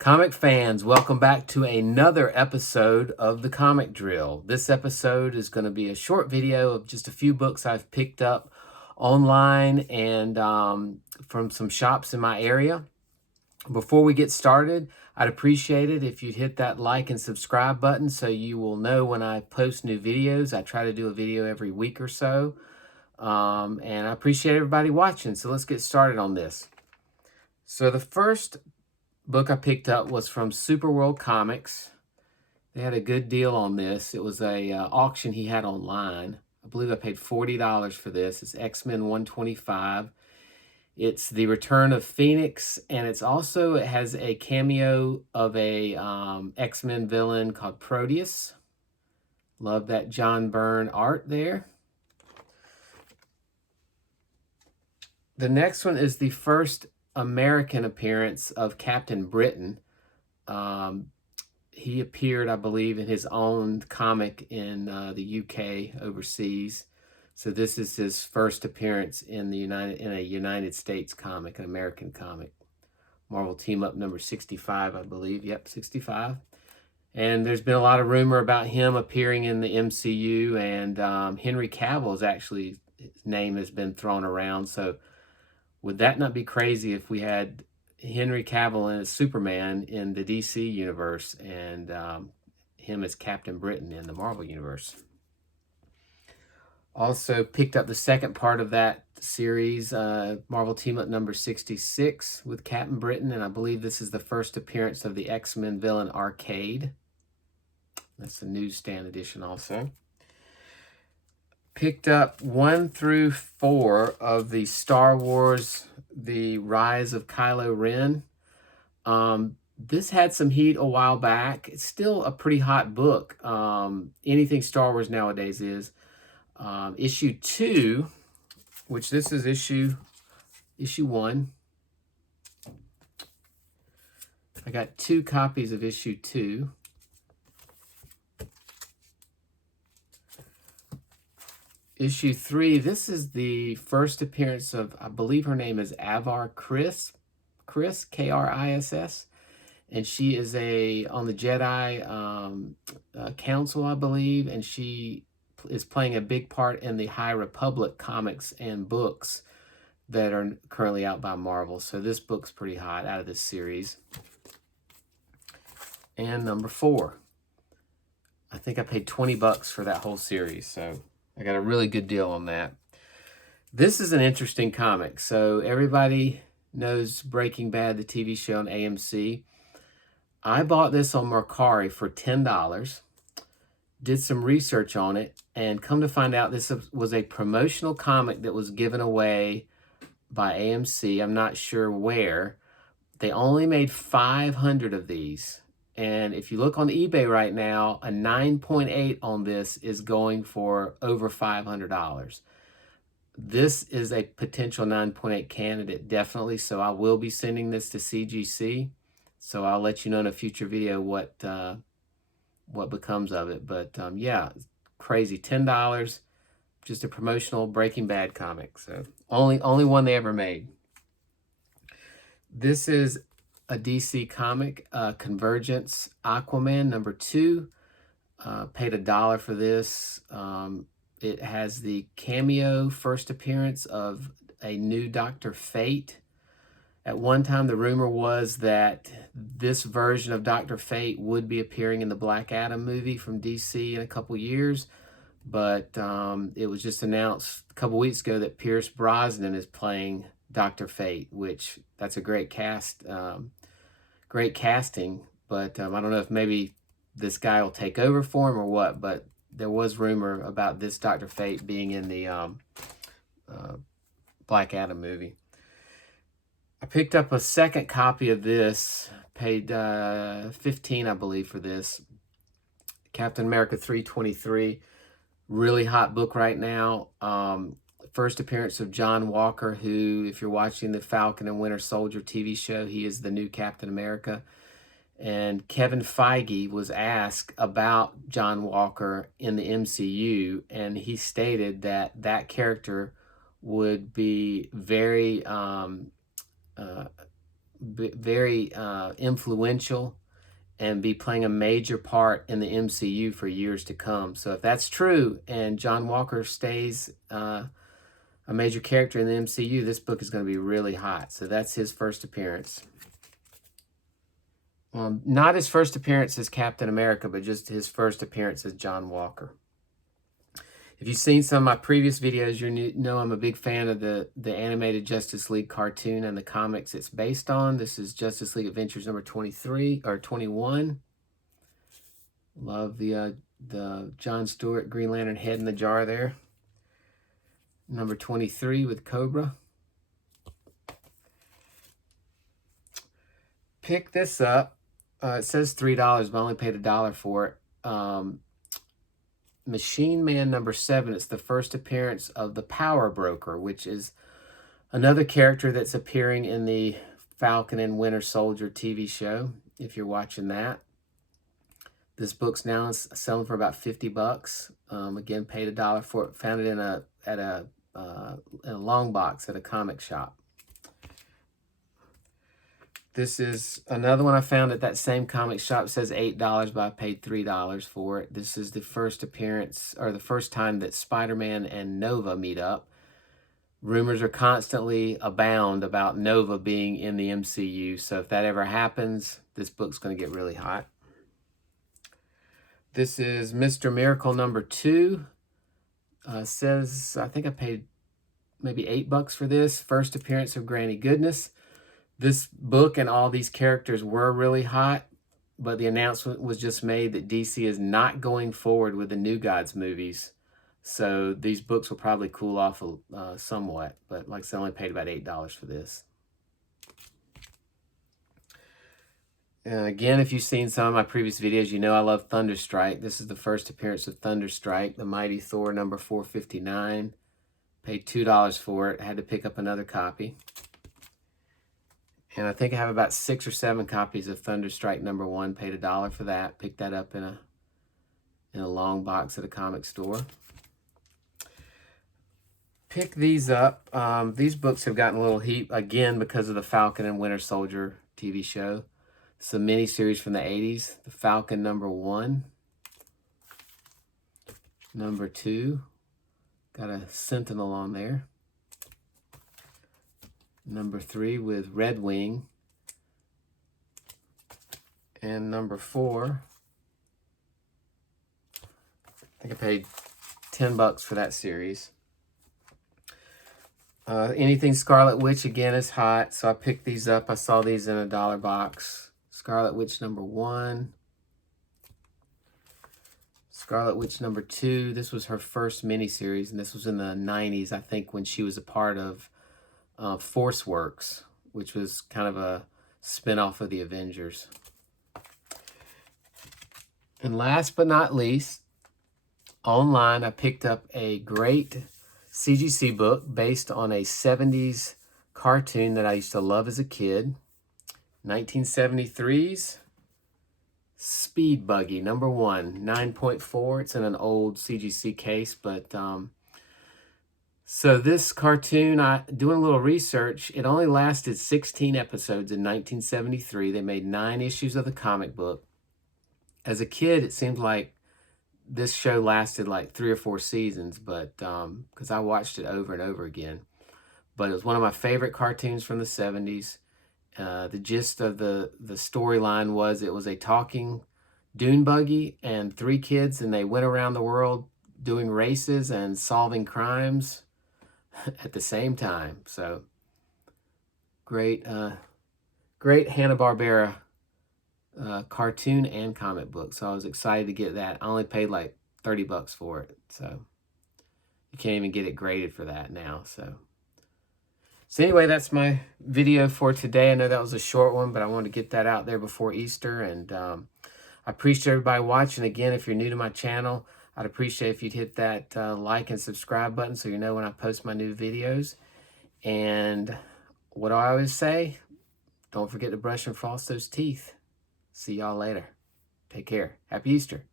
Comic fans, welcome back to another episode of the Comic Drill. This episode is going to be a short video of just a few books I've picked up online and from some shops in my area. Before we get started, I'd appreciate it if you'd hit that like and subscribe button so you will know when I post new videos. I try to do a video every week or so. And I appreciate everybody watching. So let's get started on this. So the first book I picked up was from Super World Comics. They had a good deal on this. It was a auction he had online. I believe I paid $40 for this. It's X-Men 125. It's the Return of Phoenix, and it has a cameo of a X-Men villain called Proteus. Love that John Byrne art there. The next one is the first American appearance of Captain Britain. He appeared, I believe, in his own comic in the UK overseas. So this is his first appearance in a United States comic, an American comic. Marvel Team Up number 65, I believe. Yep, 65. And there's been a lot of rumor about him appearing in the MCU, and Henry Cavill is actually, his name has been thrown around. So would that not be crazy if we had Henry Cavill as Superman in the DC universe and him as Captain Britain in the Marvel universe? Also picked up the second part of that series, Marvel Team Up number 66 with Captain Britain, and I believe this is the first appearance of the X-Men villain Arcade. That's a newsstand edition also. Picked up 1 through 4 of the Star Wars, The Rise of Kylo Ren. This had some heat a while back. It's still a pretty hot book. Anything Star Wars nowadays is. Issue 2, which this is issue 1. I got 2 copies of issue 2. Issue 3, this is the first appearance of, I believe her name is Avar Kriss, K-R-I-S-S, and she is on the Jedi Council, I believe, and she is playing a big part in the High Republic comics and books that are currently out by Marvel. So this book's pretty hot out of this series. And number 4. I think I paid $20 for that whole series, so I got a really good deal on that. This is an interesting comic. So everybody knows Breaking Bad, the TV show on AMC. I bought this on Mercari for $10, did some research on it, and come to find out this was a promotional comic that was given away by AMC. I'm not sure where. They only made 500 of these. And if you look on eBay right now, a 9.8 on this is going for over $500. This is a potential 9.8 candidate, definitely. So I will be sending this to CGC. So I'll let you know in a future video what becomes of it. But yeah, crazy, $10, just a promotional Breaking Bad comic. So only one they ever made. This is a DC comic, Convergence Aquaman number 2. Paid $1 for this. It has the cameo first appearance of a new Dr. Fate. At one time, the rumor was that this version of Dr. Fate would be appearing in the Black Adam movie from DC in a couple years, but it was just announced a couple weeks ago that Pierce Brosnan is playing Dr. Fate, which that's a great cast. Great casting, but I don't know if maybe this guy will take over for him or what, but there was rumor about this Dr. Fate being in the Black Adam movie. I picked up a second copy of this, paid $15, I believe, for this. Captain America 323, really hot book right now. First appearance of John Walker, who, if you're watching the Falcon and Winter Soldier TV show, he is the new Captain America. And Kevin Feige was asked about John Walker in the MCU, and he stated that that character would be very very influential and be playing a major part in the MCU for years to come. So if that's true and John Walker stays a major character in the MCU, this book is going to be really hot. So that's his first appearance. Not his first appearance as Captain America, but just his first appearance as John Walker. If you've seen some of my previous videos, you know I'm a big fan of the animated Justice League cartoon and the comics it's based on. This is Justice League Adventures number 23 or 21. Love the John Stewart Green Lantern head in the jar there. Number 23 with Cobra. Pick this up. It says $3, but I only paid $1 for it. Machine Man number 7. It's the first appearance of the Power Broker, which is another character that's appearing in the Falcon and Winter Soldier TV show, if you're watching that. This book's now selling for about $50. Again, paid $1 for it. Found it in a long box at a comic shop. This is another one I found at that same comic shop. It says $8, but I paid $3 for it. This is the first appearance, or the first time that Spider-Man and Nova meet up. Rumors are constantly abound about Nova being in the MCU, so if that ever happens, this book's going to get really hot. This is Mr. Miracle number 2. Says, I think I paid maybe $8 for this. First appearance of Granny Goodness. This book and all these characters were really hot, but the announcement was just made that DC is not going forward with the New Gods movies. So these books will probably cool off somewhat, but like I said, I only paid about $8 for this. Again, if you've seen some of my previous videos, you know I love Thunderstrike. This is the first appearance of Thunderstrike, the Mighty Thor number 459. Paid $2 for it. I had to pick up another copy. And I think I have about 6 or 7 copies of Thunderstrike number 1. Paid $1 for that. Picked that up in a long box at a comic store. Pick these up. These books have gotten a little heat again because of the Falcon and Winter Soldier TV show. It's a miniseries from the 80s. The Falcon number 1. Number 2. Got a Sentinel on there. Number 3 with Red Wing. And number 4. I think I paid $10 for that series. Anything Scarlet Witch again is hot, so I picked these up. I saw these in a $1 box. Scarlet Witch number 1. Scarlet Witch number 2. This was her first miniseries, and this was in the 90s, I think, when she was a part of Force Works, which was kind of a spin-off of the Avengers. And last but not least, online I picked up a great CGC book based on a 70s cartoon that I used to love as a kid. 1973's Speed Buggy, number 1, 9.4. It's in an old CGC case, but so this cartoon, doing a little research, it only lasted 16 episodes in 1973. They made 9 issues of the comic book. As a kid, it seemed like this show lasted like 3 or 4 seasons, but because I watched it over and over again. But it was one of my favorite cartoons from the 70s. The gist of the storyline was it was a talking dune buggy and 3 kids, and they went around the world doing races and solving crimes at the same time. So great Hanna-Barbera cartoon and comic book. So I was excited to get that. I only paid like $30 for it. So you can't even get it graded for that now. So anyway, that's my video for today. I know that was a short one, but I wanted to get that out there before Easter. And I appreciate everybody watching. Again, if you're new to my channel, I'd appreciate if you'd hit that like and subscribe button so you know when I post my new videos. And what do I always say? Don't forget to brush and floss those teeth. See y'all later. Take care. Happy Easter.